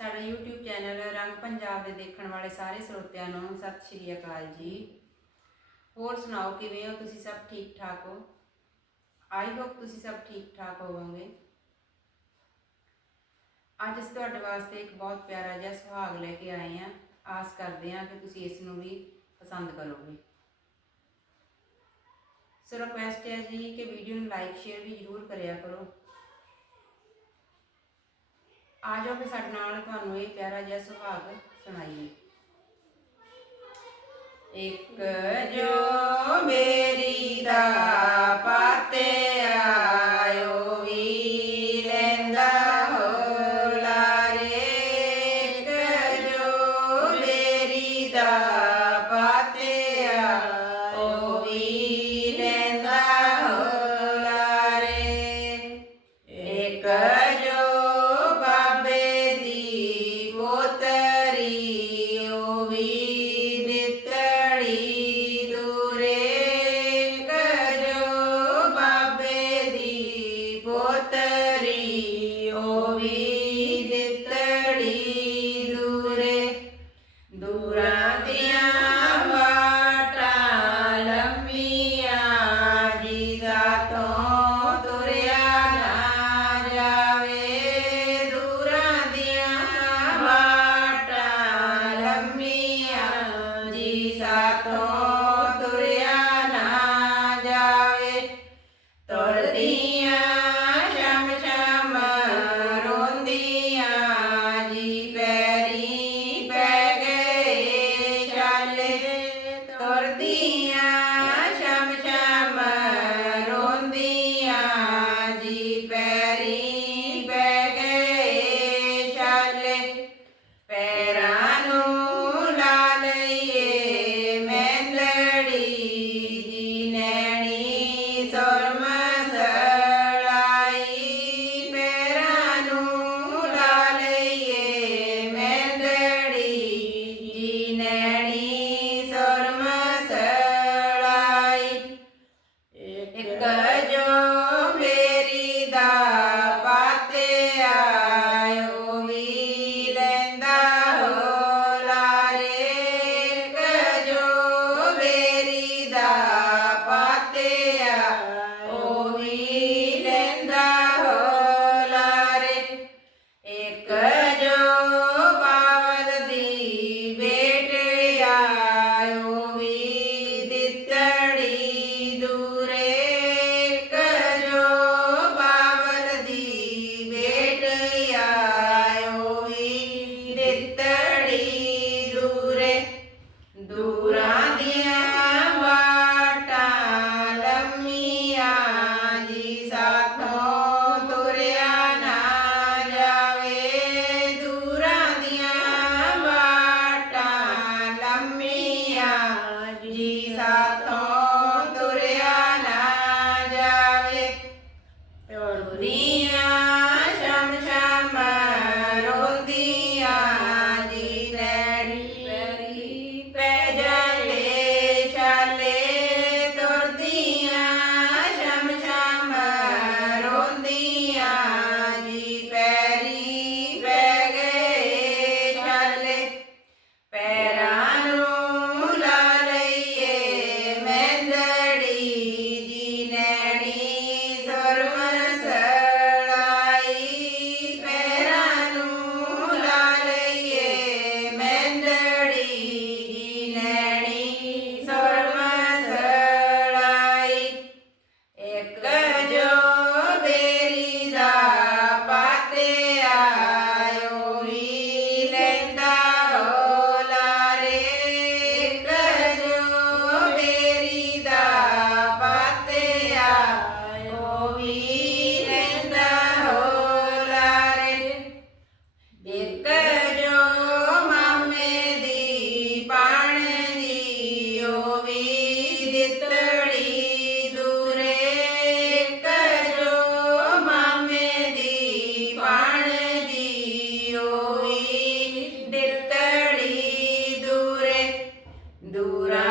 ਸਾਡਾ YouTube channel ਰੰਗ ਪੰਜਾਬ ਦੇ ਦੇਖਣ ਵਾਲੇ ਸਾਰੇ ਸਰੋਤਿਆਂ ਨੂੰ ਸਤਿ ਸ਼੍ਰੀ ਅਕਾਲ ਜੀ। ਹੋਰ ਸੁਣਾਓ, ਕਿਵੇਂ ਹੋ? ਤੁਸੀਂ ਸਭ ਠੀਕ ਠਾਕ ਹੋ? ਆਈ ਹੋਪ ਤੁਸੀਂ ਸਭ ਠੀਕ ਠਾਕ ਹੋਵੋਗੇ। ਅੱਜ ਅਸੀਂ ਤੁਹਾਡੇ ਵਾਸਤੇ ਇੱਕ ਬਹੁਤ ਪਿਆਰਾ ਜਿਹਾ ਸੁਹਾਗ ਲੈ ਕੇ ਆਏ ਹਾਂ। ਆਸ ਕਰਦੇ ਹਾਂ ਕਿ ਤੁਸੀਂ ਇਸ ਨੂੰ ਵੀ ਪਸੰਦ ਕਰੋਗੇ। ਸੋ ਰਿਕੁਐਸਟ ਹੈ ਜੀ ਕਿ ਵੀਡੀਓ ਨੂੰ ਲਾਈਕ ਸ਼ੇਅਰ ਵੀ ਜ਼ਰੂਰ ਕਰਿਆ ਕਰੋ। ਆ ਜਾਓ ਵੀ ਸਾਡੇ ਨਾਲ ਤੁਹਾਨੂੰ ਇਹ ਪਿਆਰਾ ਜਿਹਾ ਸੁਭਾਗ ਸੁਣਾਈਏ। ਇੱਕ ਜੋ ਮੇਰੀ ਦਾ ਪਾਤੇ Durán.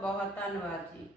ਬਹੁਤ ਧੰਨਵਾਦ ਜੀ।